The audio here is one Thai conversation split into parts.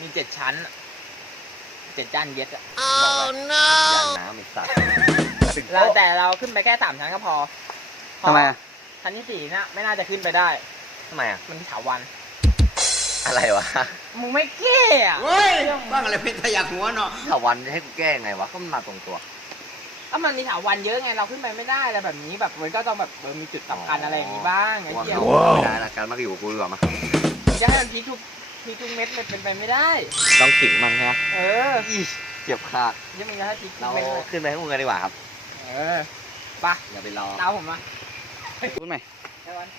มี7 ชั้น7 ชั้นเย็ดอะบอกเลย ยานน้ำอีกสัตว์ แต่เราขึ้นไปแค่3 ชั้นก็พอ ทำไมอ่ะ ชั้นที่4น่ะไม่น่าจะขึ้นไปได้ ทำไมอ่ะ มันมีถาวัน อะไรวะ มึงไม่เก้อะ เฮ้ยบ้างอะไรเป็นทะยักหัวเนาะ ถาวันจะให้กูแก้ยังไงวะก็มันมาตรงตัว ก็มันมีถาวันเยอะไงเราขึ้นไปไม่ได้อะไรแบบนี้แบบมันก็ต้องแบบมีจุดสำคัญอะไรอย่างนี้บ้างไอ้ ว่า เหี้ย ไม่ได้ละการมาอยู่กับกูดีกว่ามา จะให้มันพีทุกเม็ดมันเป็นไปไม่ได้ ต้องขิงมั่งใช่ไหม เออ เจ็บขาด ยังมึงจะให้พีทุ เรา กเม็ดเลย ขึ้นไปข้างบนกันดีกว่าครับ เออไป อย่าไปรอ ตามผมมา พูดใหม่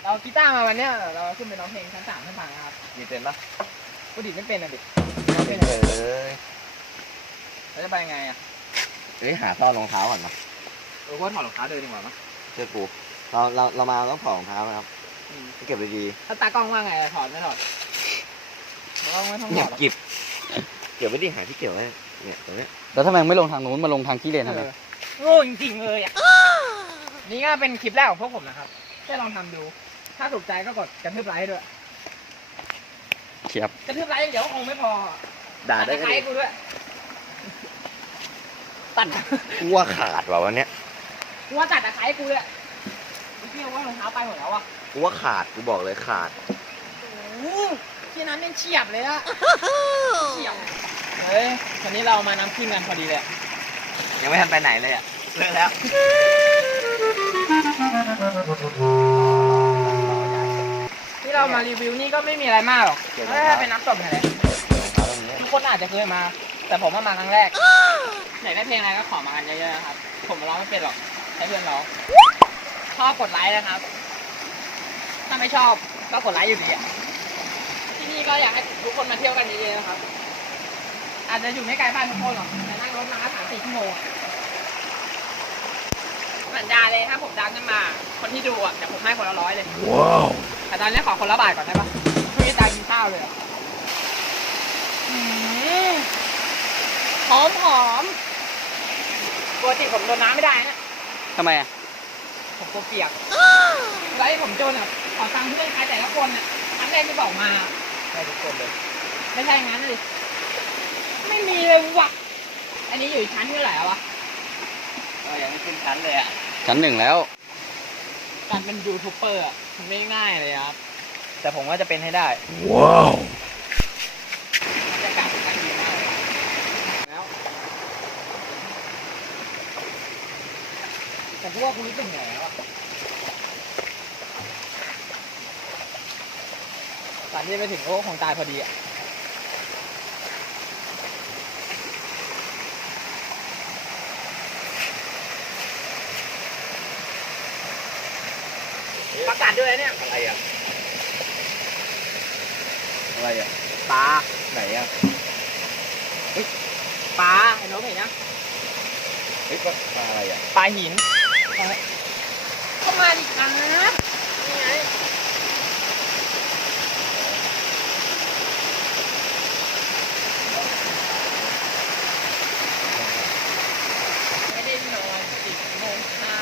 เรากีตาร์มาวันเนี้ยเราขึ้นไปร้องเพลงชั้น3ชั้น3ครับ มีเป็นปะ กูดิดไม่เป็นอ่ะดิ เป็นเลย แล้วจะไปยังไงอ่ะ เฮ้ยหาซ่อนรองเท้าก่อนมา กูถอดรองเท้าเดินดีกว่ามั้ย เชื่อกูเรามาต้องถอดรองเท้านะครับเก็บดี ถ้าตากล้องว่าไงถอดไม่ถอดไม่ต้อง ๆ ถ อย่า อด เก็บเกี่ยวไม่ดีหาที่เกี่ยวไว้เนี่ยตรงเนี้ย แล้วทำไมไม่ลงทางนู้นมาลงทางขี้เลนทำไม โง่จริงๆเลยอ่ะนี่ก็เป็นคลิปแรกของพวกผมนะครับแค่ลองทำดู ถ้าถูกใจก็กดกระทืบไลค์ด้วย เขียบ กระทืบไลค์อย่างเดี๋ยวคงไม่พอ ด่าได้ ตั ก็ ไล ดี ค์กูด้วยตัด กูว่าขาดว่ะวันเนี้ย กูว่าตัดตะไคร้กูด้วยเที่ยวว่ารองเท้าไปหมดแล้วอ่ะ กูว่าขาดกูบอกเลยขาด โอ้โหที่นั้นเป็นเฉียบเลยอะเฉียบเฮ้ยวันนี้เรามาน้ำขึ้นกันพอดีเลยอะ ยังไม่ทันไปไหนเลยอ่ะเลิกแล้ว ที่เรามารีวิวนี่ก็ไม่มีอะไรมากหรอกแค่เป็นน้ำตกแค่นั้นทุกคนอาจจะเคยมา แต่ผมมาครั้งแรกอยากได้เพลงอะไรก็ขอมากันเยอะๆนะครับผมร้องไม่เป็นหรอกให้เพื่อนร้องชอบกดไลค์นะครับ ถ้าไม่ชอบก็กดไลค์อยู่ดีอะที่นี่ก็อยากให้ทุกคนมาเที่ยวกันเยอะๆนะครับ อาจจะอยู่ไม่ไกลบ้านทุกคนหรอกแต่นั่งรถมา3-4 ชั่วโมงอะสัญญาเลยถ้าผมดังขึ้นมา คนที่ดูอ่ะเดี๋ยวผมให้คนละ100เลยว้าวแต่ตอนนี้ขอคนละบาทก่อนได้ปะไม่มีตังค์กินข้าวเลยอะหอมปกติผมโดนน้ำไม่ได้นะ ทำไมอ่ะ ผมตัวเปียกแล้วไอ้ผมโจรอ่ะขอตังค์เพื่อนใครแต่ละคนอ่ะครั้งแรกที่บอกมา ได้ทุกคนเลย ไม่ใช่งั้นเลยไม่มีเลยวะอันนี้อยู่ชั้นที่ไหนวะ ก็ยังไม่ขึ้นชั้นเลยอ่ะ ชั้น 1แล้ว การเป็นยูทูบเบอร์อ่ะมันไม่ง่ายเลยครับ แต่ผมว่าจะเป็นให้ได้ ว้าว บรรยากาศมันดีมากเลยแล้วแต่พวกคุณรู้สึกไงแล้วอะตอนที่ไปถึงโอ้คงตายพอดีอ่ะประกาศด้วยเนี่ย อะไรอ่ะอะไรอ่ะ ปลา ไหนอ่ะ ปลาไอ้น้องเห็นนะ เฮ้ยปลาอะไรอ่ะ ปลาหินเข้ามาดิครับนี่ไงไม่ได้นอน10 โมงเช้า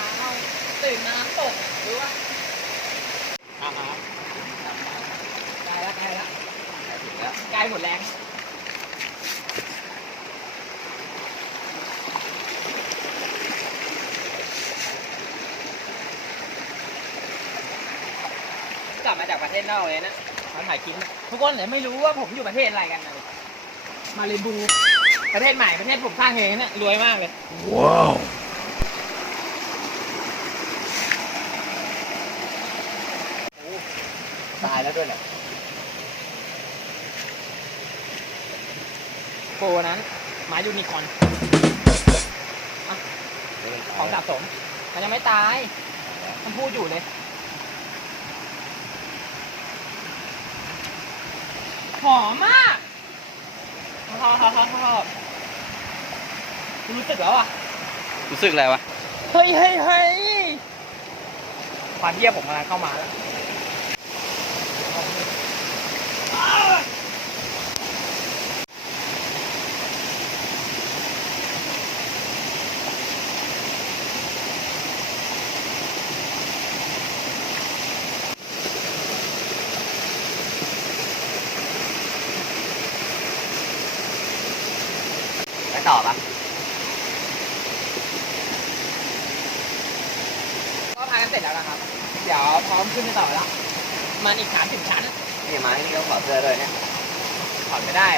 ตื่นมาตกรู้ป่ะใกล้แล้วใกล้แล้ว ถึงแล้ว ใกล้หมดแรงกลับมาจากประเทศนอกเลยนะมาถ่ายคลิปนะทุกคนเลยไม่รู้ว่าผมอยู่ประเทศอะไรกันนะมาเลบูประเทศใหม่ประเทศผมสร้างเองเนี่ยรวยมากเลย ว้าว ตายแล้วด้วยเนี่ย โปรนั้นไม้ยูนิคอร์นของสะสมมันยังไม่ตายมันพูดอยู่เลยหอมมากทอรู้สึกแล้วอ่ะ รู้สึกอะไรวะ เฮ้ยความเที่ยผมกำลังเข้ามาแล้ว ต่อปะ ก็พากันเสร็จแล้วนะครับ เดี๋ยวพร้อมขึ้นไปต่อแล้วมันอีก30 ชั้น นี่มาที่นี่ต้องขอดเสื้อด้วยเนี่ย ถอดไม่ได้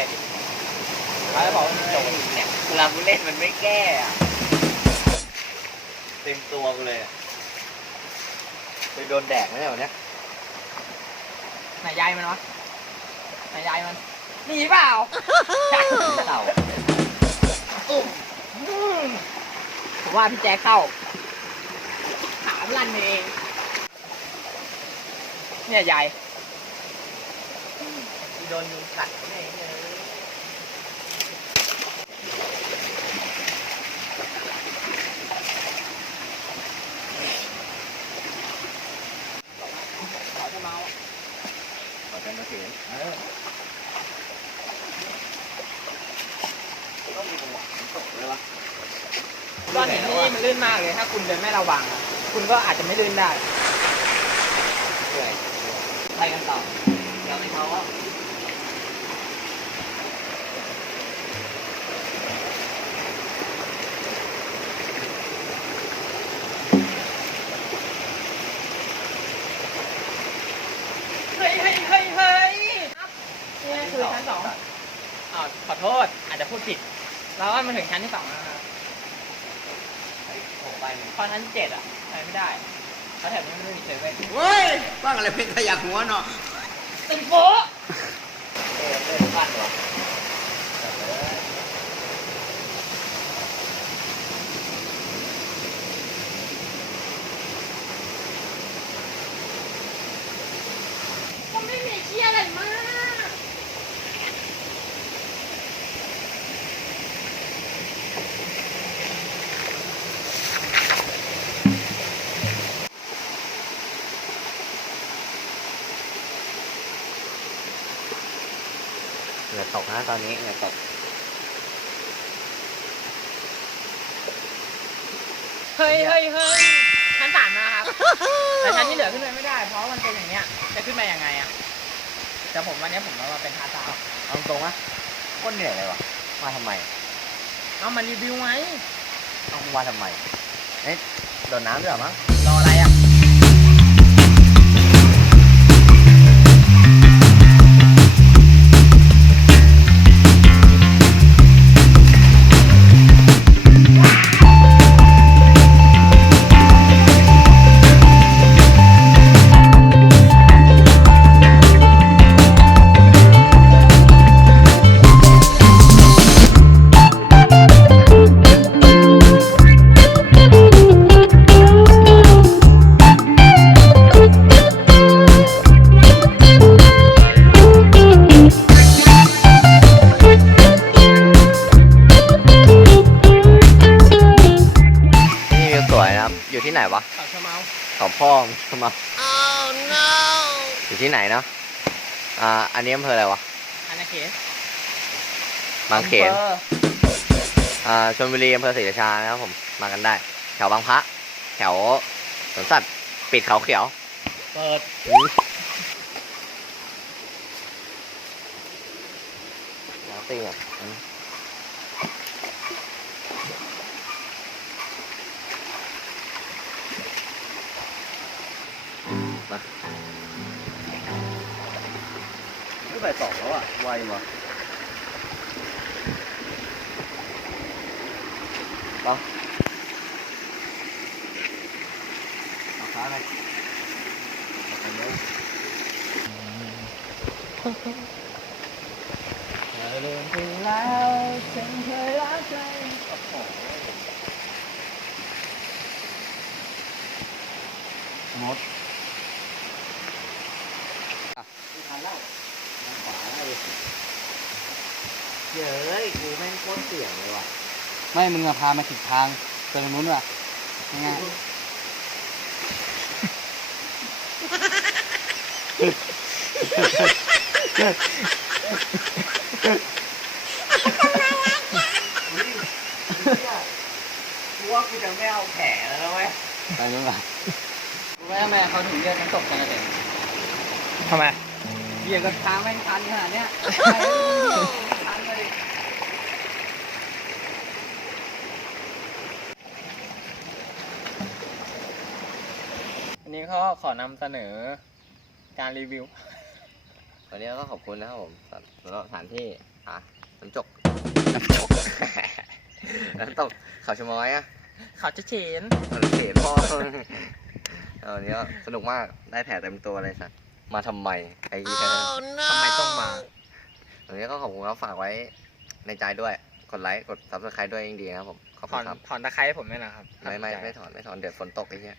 เขาจะบอกว่าจบ เนี่ยเวลากูเล่นมันไม่แก้อะเต็มตัวกูเลยอะไปโดนแดกไหมเนี่ยวันเนี้ย ไหนยายมันวะไหนยายมันหนีเปล่า เต่า ผมว่าพี่แจ๊คเข้าถามลั่นเองเนี่ยยาย โดนยุงกัดแน่เลย ขอจะเมา ขอกันมาเสียต้องมีจังหวะมันตกเลยวะ ก้อนหินที่นี่มันลื่นมากเลย ถ้าคุณเดินไม่ระวังอะคุณก็อาจจะไม่ลื่นได้ เหนื่อยไปกันต่อเราไม่ท้อ เฮ้ยเฮ้ยเฮ้ยเฮ้ยนี่คือชั้น2อ้าวขอโทษ อาจจะพูดผิด แล้วก็มาถึงชั้นที่2แล้วนะครับ โอ้ไปเนี่ย พอชั้น7อะไปไม่ได้ เพราะแถวนี้มันไม่มีเซเว่น เฮ้ยบ้างอะไรเป็นขยะหัวเนาะ ตึงโป๊ะ เล่นฟันเหรอ มันไม่มีเชี่ยอะไรมาก เหงื่อตกนะตอนนี้เหงื่อตก เฮ้ยเฮ้ยเฮ้ยชั้น3นะครับ แต่ชั้นที่เหลือขึ้นไปไม่ได้ เพราะมันเป็นอย่างเนี้ย จะขึ้นไปยังไงอะแต่ผมวันนี้ผมมาเป็นทาสาว เอาตรงๆนะโคตรเหนื่อยเลยวะมาทำไม เอามารีวิวไหม เอามาทำไมเอ๊ะโดนน้ำด้วยเหรอมั้ง รออะไรอ่ะ นี่วิวสวยนะครับอยู่ที่ไหนวะ เขาชะเมา เขาพ่อมึงมาอยู่ที่ไหนเนาะอันนี้อำเภออะไรวะ อาณาเขต บางเขนชลบุรีอำเภอศรีราชานะครับผมมากันได้ แถวบางพระแถวสวนสัตว์ปิดเขาเขียว เปิด แล้วตีอ่ะมาไม่ไปสองแล้วอ่ะไวมาเอาขาไปเริ่มถึงแล้วฉันเคยรักใจ มดทันแล้วขวาเลยเย้ยกูแม่งโคตรเสี่ยงเลยว่ะ ไม่มึงอะพามาผิดทางไปตรงนู้นว่ะยังไง กูว่ากูจะไม่เอาแผลแล้วนะเว้ย ไปนู้นว่ะรู้ไหมทำไมเขาถึงเรียกน้ำตกกันเลย ทำไม เรียกกันทางแม่งชันขนาดเนี้ยไปชันเลย วันนี้ก็ขอนำเสนอการรีวิว วันนี้ก็ขอบคุณนะครับผมสำหรับสถานที่น้ำจก น้ำตกเขาชะม้อยอะ เขาจะเฉน เขาเขนพ่อ วันนี้ก็สนุกมากได้แผลเต็มตัวเลยสัตว์มาทำไมไอ้เหี้ย ทำไมต้องมา วันนี้ก็ขอบคุณครับฝากไว้ในใจด้วยกดไลค์กด subscribe ด้วยยิ่งดีนะครับผมขอบ ถ คุ อน ณครับ ถอนตะไคร้ให้ผมด้วยนะครับ ไม่ถอนเดี๋ยวฝนตกไอ้เหี้ย